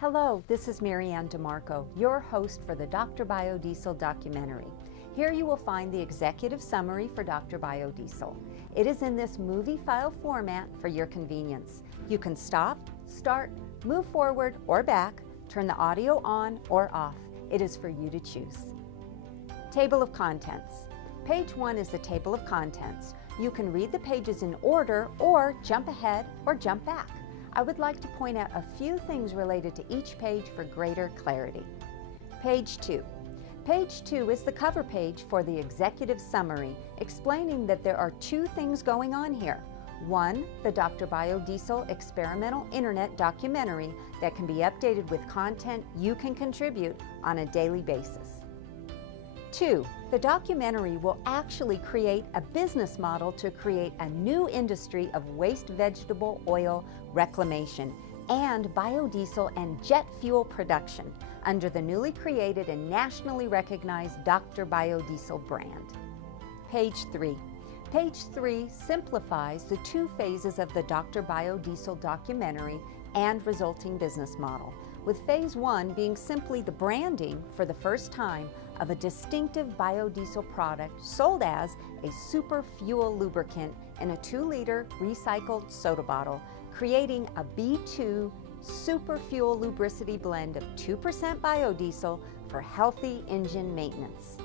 Hello, this is Marianne DeMarco, your host for the Dr. Biodiesel documentary. Here you will find the executive summary for Dr. Biodiesel. It is in this movie file format for your convenience. You can stop, start, move forward or back, turn the audio on or off. It is for you to choose. Table of Contents. Page 1 is the table of contents. You can read the pages in order or jump ahead or jump back. I would like to point out a few things related to each page for greater clarity. Page 2. Page 2 is the cover page for the executive summary, explaining that there are two things going on here. One, the Dr. Biodiesel experimental internet documentary that can be updated with content you can contribute on a daily basis. 2, the documentary will actually create a business model to create a new industry of waste vegetable oil reclamation and biodiesel and jet fuel production under the newly created and nationally recognized Dr. Biodiesel brand. Page 3. Page 3 simplifies the two phases of the Dr. Biodiesel documentary and resulting business model, with phase 1 being simply the branding for the first time of a distinctive biodiesel product sold as a super fuel lubricant in a 2-liter recycled soda bottle, creating a B2 super fuel lubricity blend of 2% biodiesel for healthy engine maintenance.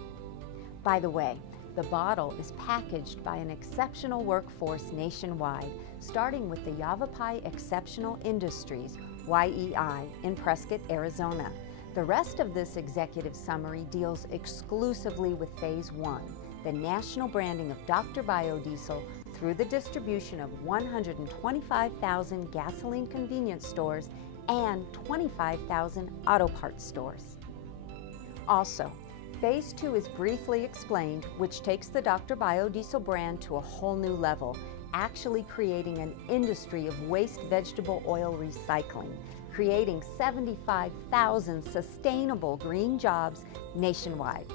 By the way, the bottle is packaged by an exceptional workforce nationwide, starting with the Yavapai Exceptional Industries, YEI, in Prescott, Arizona. The rest of this executive summary deals exclusively with Phase 1, the national branding of Dr. Biodiesel through the distribution of 125,000 gasoline convenience stores and 25,000 auto parts stores. Also, Phase 2 is briefly explained, which takes the Dr. Biodiesel brand to a whole new level, actually creating an industry of waste vegetable oil recycling, creating 75,000 sustainable green jobs nationwide.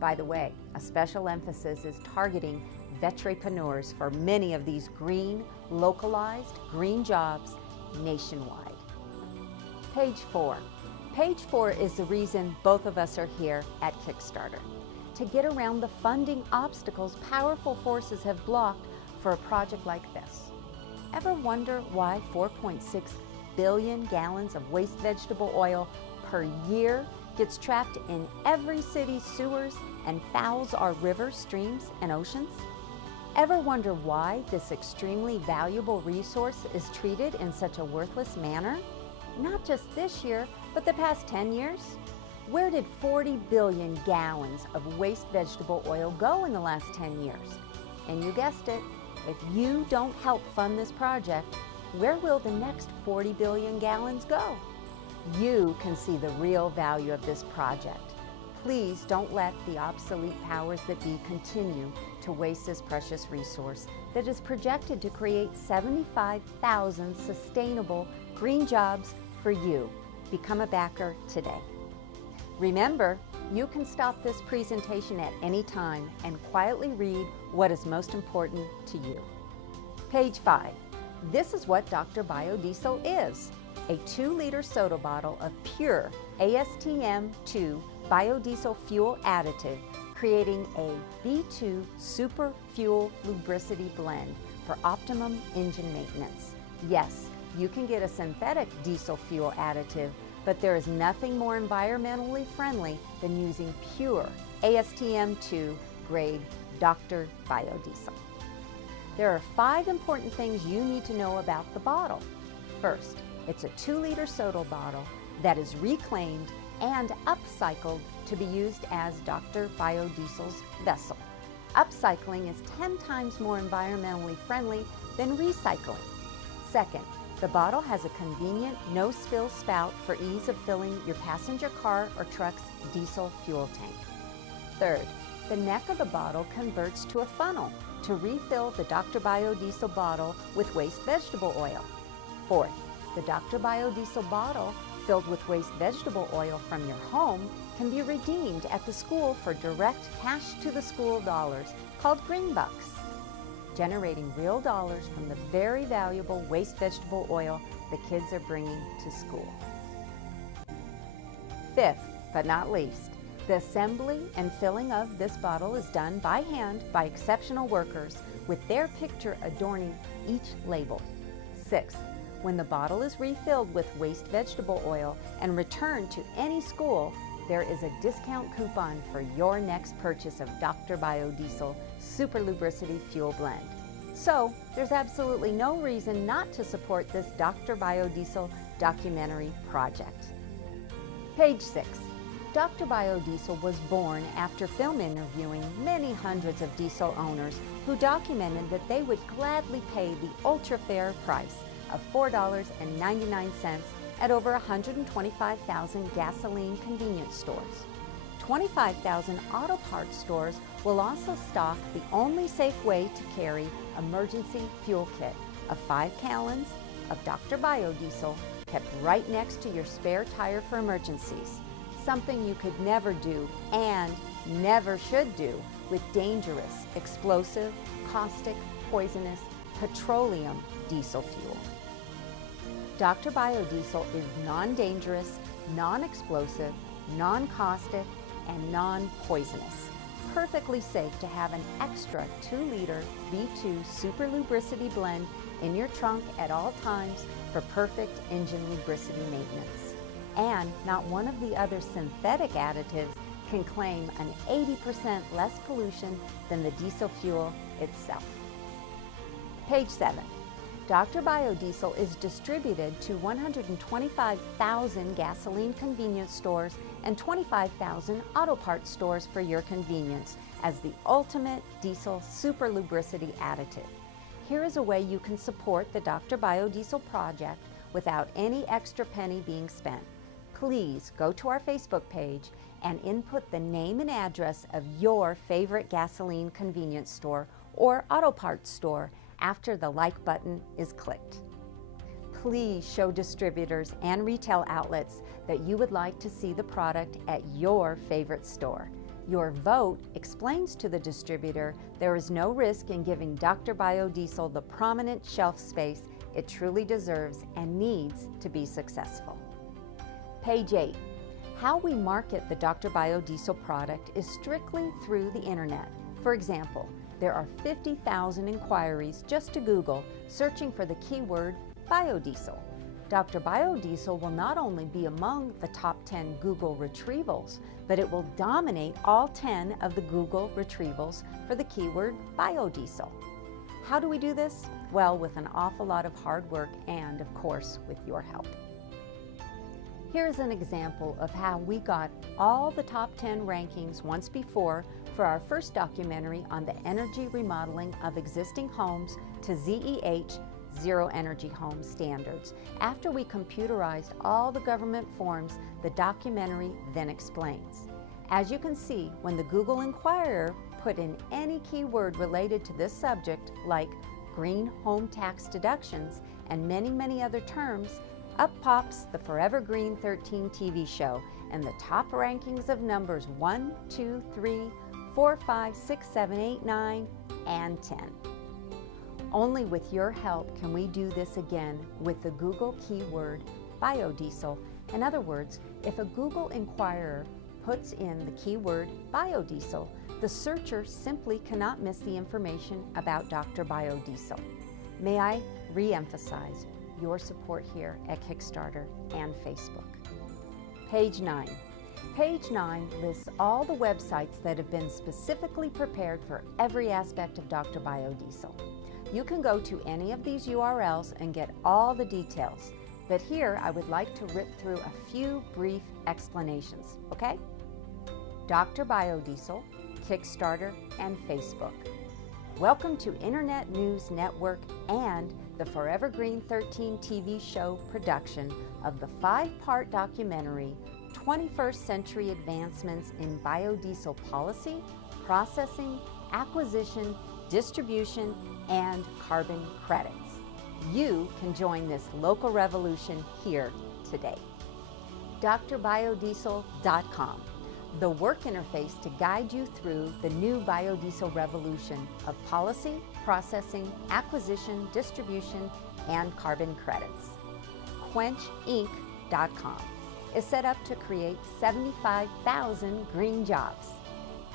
By the way, a special emphasis is targeting vetrepreneurs for many of these green, localized green jobs nationwide. Page 4. Page 4 is the reason both of us are here at Kickstarter, to get around the funding obstacles powerful forces have blocked for a project like this. Ever wonder why 4.6 billion gallons of waste vegetable oil per year gets trapped in every city's sewers and fouls our rivers, streams, and oceans? Ever wonder why this extremely valuable resource is treated in such a worthless manner? Not just this year, but the past 10 years? Where did 40 billion gallons of waste vegetable oil go in the last 10 years? And you guessed it, if you don't help fund this project, where will the next 40 billion gallons go? You can see the real value of this project. Please don't let the obsolete powers that be continue to waste this precious resource that is projected to create 75,000 sustainable green jobs for you. Become a backer today. Remember, you can stop this presentation at any time and quietly read what is most important to you. Page 5. This is what Dr. Biodiesel is. A 2-liter soda bottle of pure ASTM2 biodiesel fuel additive, creating a B2 super fuel lubricity blend for optimum engine maintenance. Yes, you can get a synthetic diesel fuel additive, but there is nothing more environmentally friendly than using pure ASTM2 grade Dr. Biodiesel. There are 5 important things you need to know about the bottle. First, it's a 2-liter soda bottle that is reclaimed and upcycled to be used as Dr. Biodiesel's vessel. Upcycling is 10 times more environmentally friendly than recycling. Second, the bottle has a convenient no-spill spout for ease of filling your passenger car or truck's diesel fuel tank. Third, the neck of the bottle converts to a funnel to refill the Dr. Biodiesel bottle with waste vegetable oil. Fourth, the Dr. Biodiesel bottle filled with waste vegetable oil from your home can be redeemed at the school for direct cash to the school dollars called Green Bucks, generating real dollars from the very valuable waste vegetable oil the kids are bringing to school. Fifth, but not least, the assembly and filling of this bottle is done by hand by exceptional workers with their picture adorning each label. Sixth, when the bottle is refilled with waste vegetable oil and returned to any school, there is a discount coupon for your next purchase of Dr. Biodiesel Super Lubricity Fuel Blend. So there's absolutely no reason not to support this Dr. Biodiesel documentary project. Page 6. Dr. Biodiesel was born after film interviewing many hundreds of diesel owners who documented that they would gladly pay the ultra-fair price of $4.99 at over 125,000 gasoline convenience stores. 25,000 auto parts stores will also stock the only safe way to carry emergency fuel kit of 5 gallons of Dr. Biodiesel kept right next to your spare tire for emergencies, something you could never do and never should do with dangerous, explosive, caustic, poisonous, petroleum diesel fuel. Dr. Biodiesel is non-dangerous, non-explosive, non-caustic, and non-poisonous. Perfectly safe to have an extra 2-liter V2 Super Lubricity blend in your trunk at all times for perfect engine lubricity maintenance. And not one of the other synthetic additives can claim an 80% less pollution than the diesel fuel itself. Page 7. Dr. Biodiesel is distributed to 125,000 gasoline convenience stores and 25,000 auto parts stores for your convenience as the ultimate diesel super lubricity additive. Here is a way you can support the Dr. Biodiesel project without any extra penny being spent. Please go to our Facebook page and input the name and address of your favorite gasoline convenience store or auto parts store after the like button is clicked. Please show distributors and retail outlets that you would like to see the product at your favorite store. Your vote explains to the distributor there is no risk in giving Dr. Biodiesel the prominent shelf space it truly deserves and needs to be successful. Page 8. How we market the Dr. Biodiesel product is strictly through the internet. For example, there are 50,000 inquiries just to Google searching for the keyword biodiesel. Dr. Biodiesel will not only be among the top 10 Google retrievals, but it will dominate all 10 of the Google retrievals for the keyword biodiesel. How do we do this? Well, with an awful lot of hard work and, of course, with your help. Here's an example of how we got all the top 10 rankings once before for our first documentary on the energy remodeling of existing homes to ZEH Zero Energy Home standards. After we computerized all the government forms, the documentary then explains. As you can see, when the Google Inquirer put in any keyword related to this subject, like green home tax deductions and many, many other terms, up pops the Forever Green 13 TV show and the top rankings of numbers 1, 2, 3, 4, 5, 6, 7, 8, 9, and 10. Only with your help can we do this again with the Google keyword biodiesel. In other words, if a Google Inquirer puts in the keyword biodiesel, the searcher simply cannot miss the information about Dr. Biodiesel. May I re-emphasize your support here at Kickstarter and Facebook. Page 9. Page 9 lists all the websites that have been specifically prepared for every aspect of Dr. Biodiesel. You can go to any of these URLs and get all the details, but here I would like to rip through a few brief explanations, okay? Dr. Biodiesel, Kickstarter, and Facebook. Welcome to Internet News Network and the Forever Green 13 TV show production of the 5-part documentary, 21st Century Advancements in Biodiesel Policy, Processing, Acquisition, Distribution, and Carbon Credits. You can join this local revolution here today. drbiodiesel.com, the work interface to guide you through the new biodiesel revolution of policy, processing, acquisition, distribution, and carbon credits. quenchinc.com. is set up to create 75,000 green jobs.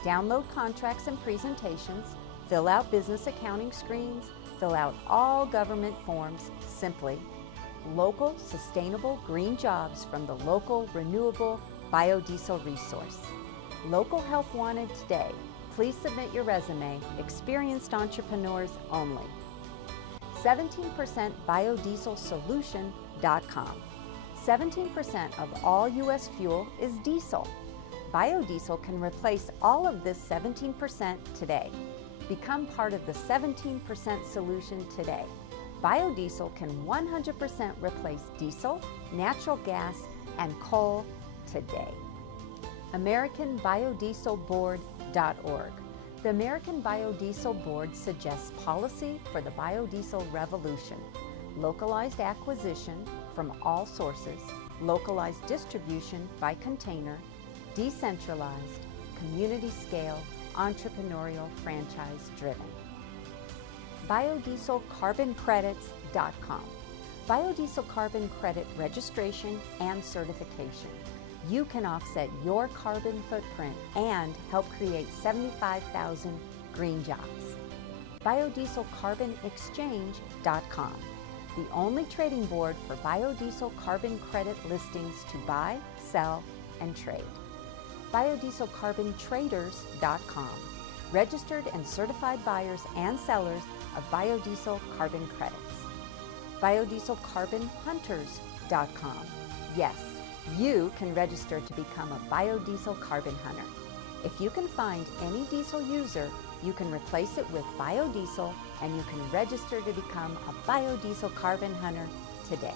Download contracts and presentations, fill out business accounting screens, fill out all government forms simply. Local, sustainable green jobs from the local, renewable biodiesel resource. Local help wanted today. Please submit your resume. Experienced entrepreneurs only. 17%BiodieselSolution.com. 17% of all U.S. fuel is diesel. Biodiesel can replace all of this 17% today. Become part of the 17% solution today. Biodiesel can 100% replace diesel, natural gas, and coal today. AmericanBiodieselBoard.org. The American Biodiesel Board suggests policy for the biodiesel revolution: localized acquisition from all sources, localized distribution by container, decentralized, community scale, entrepreneurial, franchise-driven. BiodieselCarbonCredits.com. Biodiesel carbon credit registration and certification. You can offset your carbon footprint and help create 75,000 green jobs. BiodieselCarbonExchange.com. The only trading board for biodiesel carbon credit listings to buy, sell, and trade. BiodieselCarbonTraders.com. Registered and certified buyers and sellers of biodiesel carbon credits. BiodieselCarbonHunters.com. Yes, you can register to become a biodiesel carbon hunter. If you can find any diesel user, you can replace it with biodiesel and you can register to become a biodiesel carbon hunter today.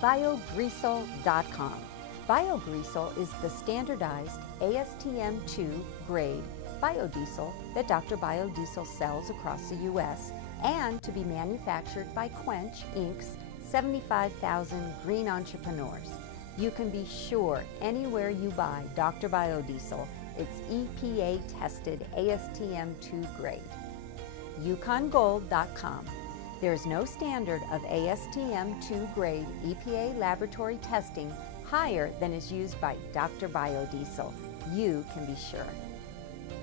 Biogreasel.com. Biogreasel is the standardized ASTM2 grade biodiesel that Dr. Biodiesel sells across the U.S. and to be manufactured by Quench, Inc.'s 75,000 green entrepreneurs. You can be sure anywhere you buy Dr. Biodiesel, it's EPA-tested ASTM2 grade. YukonGold.com. There's no standard of ASTM2 grade EPA laboratory testing higher than is used by Dr. Biodiesel. You can be sure.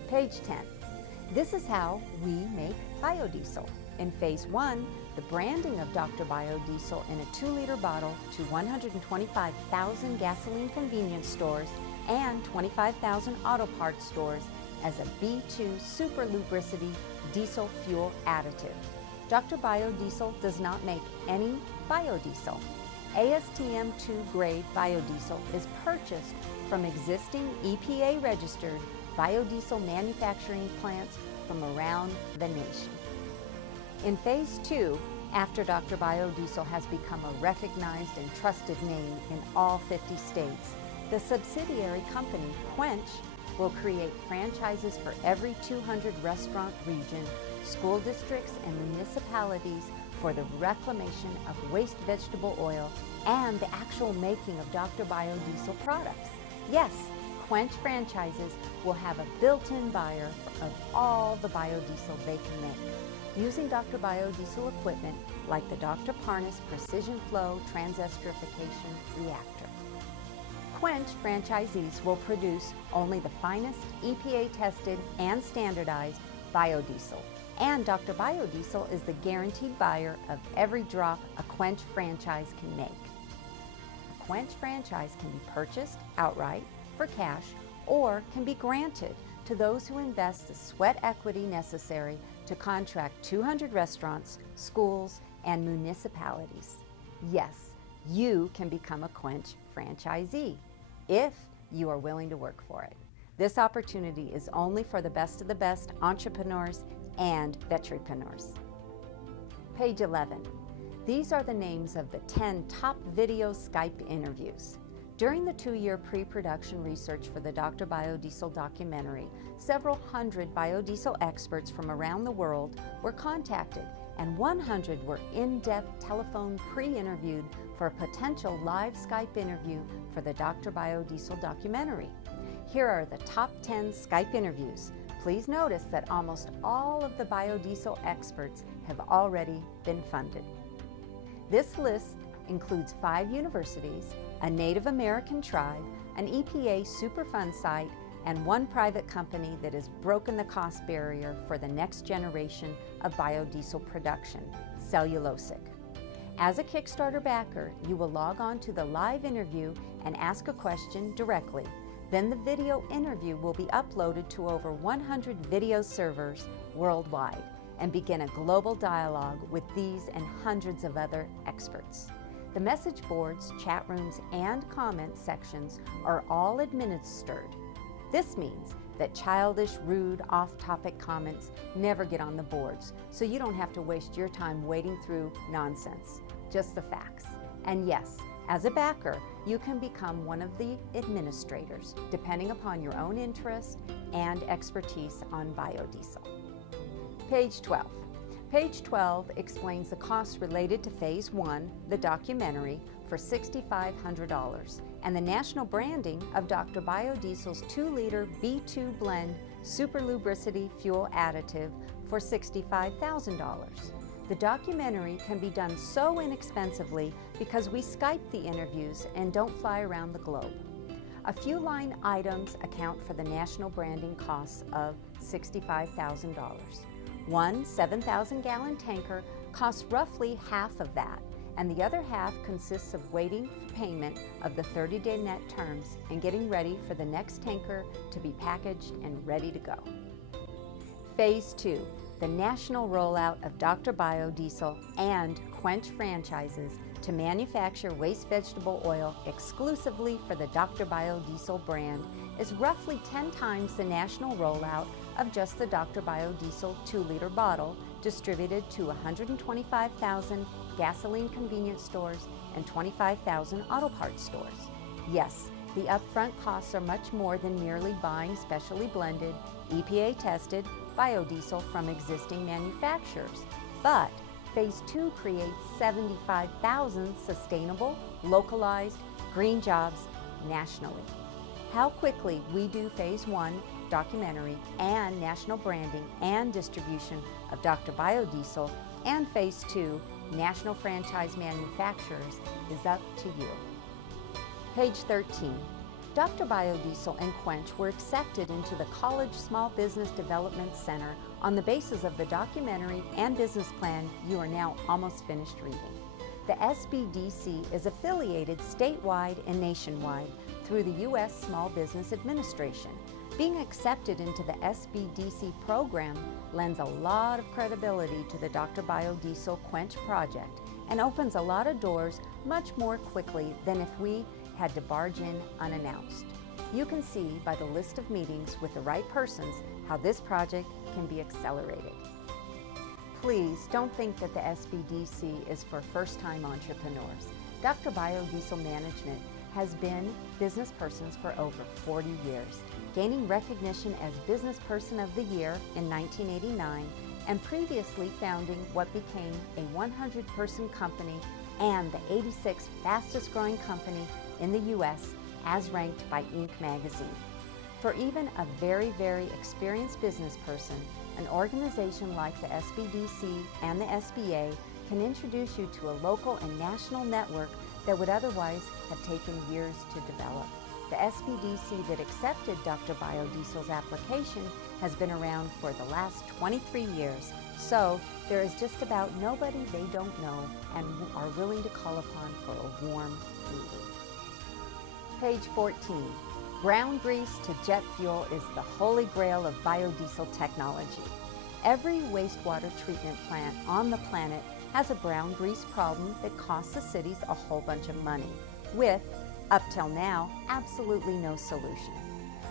Page 10. This is how we make biodiesel. In Phase 1, the branding of Dr. Biodiesel in a 2-liter bottle to 125,000 gasoline convenience stores and 25,000 auto parts stores as a B2 super lubricity diesel fuel additive. Dr. Biodiesel does not make any biodiesel. ASTM2 grade biodiesel is purchased from existing EPA-registered biodiesel manufacturing plants from around the nation. In Phase 2, after Dr. Biodiesel has become a recognized and trusted name in all 50 states, the subsidiary company, Quench, will create franchises for every 200 restaurant region, school districts, and municipalities for the reclamation of waste vegetable oil and the actual making of Dr. Biodiesel products. Yes, Quench franchises will have a built-in buyer of all the biodiesel they can make, using Dr. Biodiesel equipment like the Dr. Parnas Precision Flow Transesterification Reactor. Quench franchisees will produce only the finest EPA-tested and standardized biodiesel, and Dr. Biodiesel is the guaranteed buyer of every drop a Quench franchise can make. A Quench franchise can be purchased outright for cash or can be granted to those who invest the sweat equity necessary to contract 200 restaurants, schools, and municipalities. Yes, you can become a Quench franchisee if you are willing to work for it. This opportunity is only for the best of the best entrepreneurs and veteripreneurs. Page 11. These are the names of the 10 top video Skype interviews. During the 2-year pre-production research for the Dr. Biodiesel documentary, several hundred biodiesel experts from around the world were contacted, and 100 were in-depth telephone pre-interviewed for a potential live Skype interview for the Dr. Biodiesel documentary. Here are the top 10 Skype interviews. Please notice that almost all of the biodiesel experts have already been funded. This list includes 5 universities, a Native American tribe, an EPA Superfund site, and 1 private company that has broken the cost barrier for the next generation of biodiesel production, cellulosic. As a Kickstarter backer, you will log on to the live interview and ask a question directly. Then the video interview will be uploaded to over 100 video servers worldwide and begin a global dialogue with these and hundreds of other experts. The message boards, chat rooms, and comment sections are all administered. This means that childish, rude, off-topic comments never get on the boards, so you don't have to waste your time wading through nonsense, just the facts. And yes, as a backer, you can become one of the administrators, depending upon your own interest and expertise on biodiesel. Page 12. Page 12 explains the costs related to Phase 1, the documentary, for $6,500, and the national branding of Dr. Biodiesel's 2-liter B2 blend super lubricity fuel additive for $65,000. The documentary can be done so inexpensively because we Skype the interviews and don't fly around the globe. A few line items account for the national branding costs of $65,000. One 7,000-gallon tanker costs roughly half of that, and the other half consists of waiting for payment of the 30-day net terms and getting ready for the next tanker to be packaged and ready to go. Phase 2, the national rollout of Dr. Biodiesel and Quench franchises to manufacture waste vegetable oil exclusively for the Dr. Biodiesel brand, is roughly 10 times the national rollout of just the Dr. Biodiesel 2-liter bottle, distributed to 125,000 gasoline convenience stores and 25,000 auto parts stores. Yes, the upfront costs are much more than merely buying specially blended, EPA-tested biodiesel from existing manufacturers, but Phase 2 creates 75,000 sustainable, localized, green jobs nationally. How quickly we do Phase 1 documentary and national branding and distribution of Dr. Biodiesel and Phase 2 national franchise manufacturers is up to you. Page 13. Dr. Biodiesel and Quench were accepted into the College Small Business Development Center on the basis of the documentary and business plan you are now almost finished reading. The SBDC is affiliated statewide and nationwide through the U.S. Small Business Administration. Being accepted into the SBDC program lends a lot of credibility to the Dr. Biodiesel Quench project and opens a lot of doors much more quickly than if we had to barge in unannounced. You can see by the list of meetings with the right persons how this project can be accelerated. Please don't think that the SBDC is for first-time entrepreneurs. Dr. Biodiesel Management has been business persons for over 40 years, gaining recognition as Business Person of the Year in 1989 and previously founding what became a 100-person company and the 86th fastest growing company in the U.S. as ranked by Inc. magazine. For even a very, very experienced business person, an organization like the SBDC and the SBA can introduce you to a local and national network that would otherwise have taken years to develop. The SBDC that accepted Dr. Biodiesel's application has been around for the last 23 years, so there is just about nobody they don't know and are willing to call upon for a warm meeting. Page 14. Brown grease to jet fuel is the holy grail of biodiesel technology. Every wastewater treatment plant on the planet has a brown grease problem that costs the cities a whole bunch of money, with, up till now, absolutely no solution.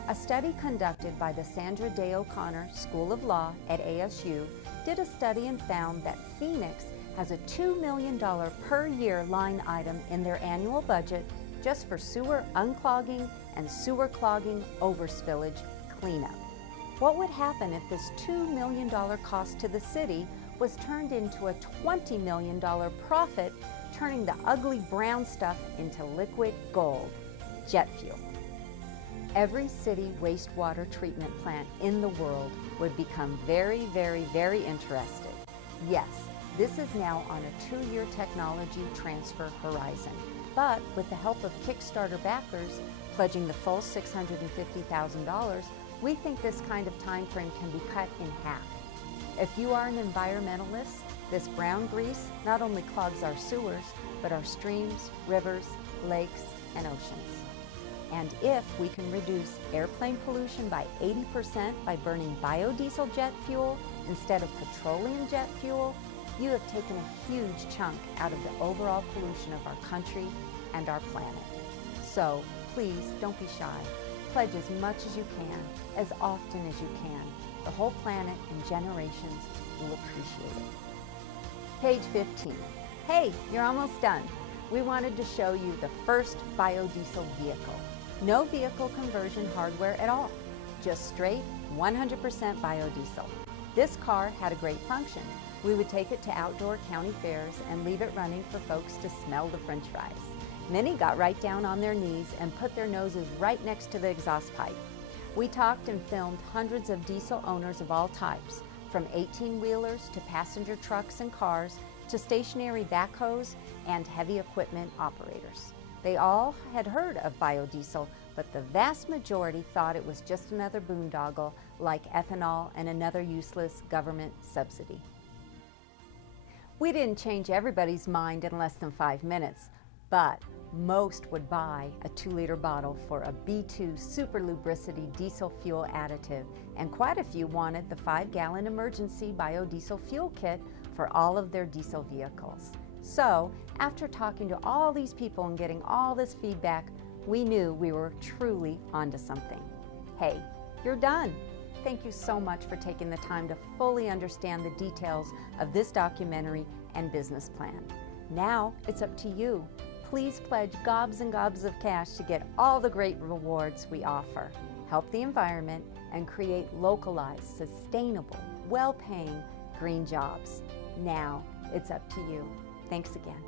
A study conducted by the Sandra Day O'Connor School of Law at ASU did a study and found that Phoenix has a $2 million per year line item in their annual budget just for sewer unclogging and sewer clogging overspillage cleanup. What would happen if this $2 million cost to the city was turned into a $20 million profit, turning the ugly brown stuff into liquid gold, jet fuel? Every city wastewater treatment plant in the world would become very, very, very interested. Yes, This is now on a 2-year technology transfer horizon. But with the help of Kickstarter backers pledging the full $650,000, we think this kind of time frame can be cut in half. If you are an environmentalist, this brown grease not only clogs our sewers, but our streams, rivers, lakes, and oceans. And if we can reduce airplane pollution by 80% by burning biodiesel jet fuel instead of petroleum jet fuel, you have taken a huge chunk out of the overall pollution of our country and our planet. So please don't be shy. Pledge as much as you can, as often as you can. The whole planet and generations will appreciate it. Page 15. Hey, you're almost done. We wanted to show you the first biodiesel vehicle. No vehicle conversion hardware at all. Just straight 100% biodiesel. This car had a great function. We would take it to outdoor county fairs and leave it running for folks to smell the French fries. Many got right down on their knees and put their noses right next to the exhaust pipe. We talked and filmed hundreds of diesel owners of all types, from 18-wheelers to passenger trucks and cars to stationary backhoes and heavy equipment operators. They all had heard of biodiesel, but the vast majority thought it was just another boondoggle like ethanol and another useless government subsidy. We didn't change everybody's mind in less than 5 minutes, but most would buy a 2-liter bottle for a B2 super lubricity diesel fuel additive, and quite a few wanted the 5-gallon emergency biodiesel fuel kit for all of their diesel vehicles. So, after talking to all these people and getting all this feedback, we knew we were truly onto something. Hey, you're done. Thank you so much for taking the time to fully understand the details of this documentary and business plan. Now it's up to you. Please pledge gobs and gobs of cash to get all the great rewards we offer. Help the environment and create localized, sustainable, well-paying green jobs. Now it's up to you. Thanks again.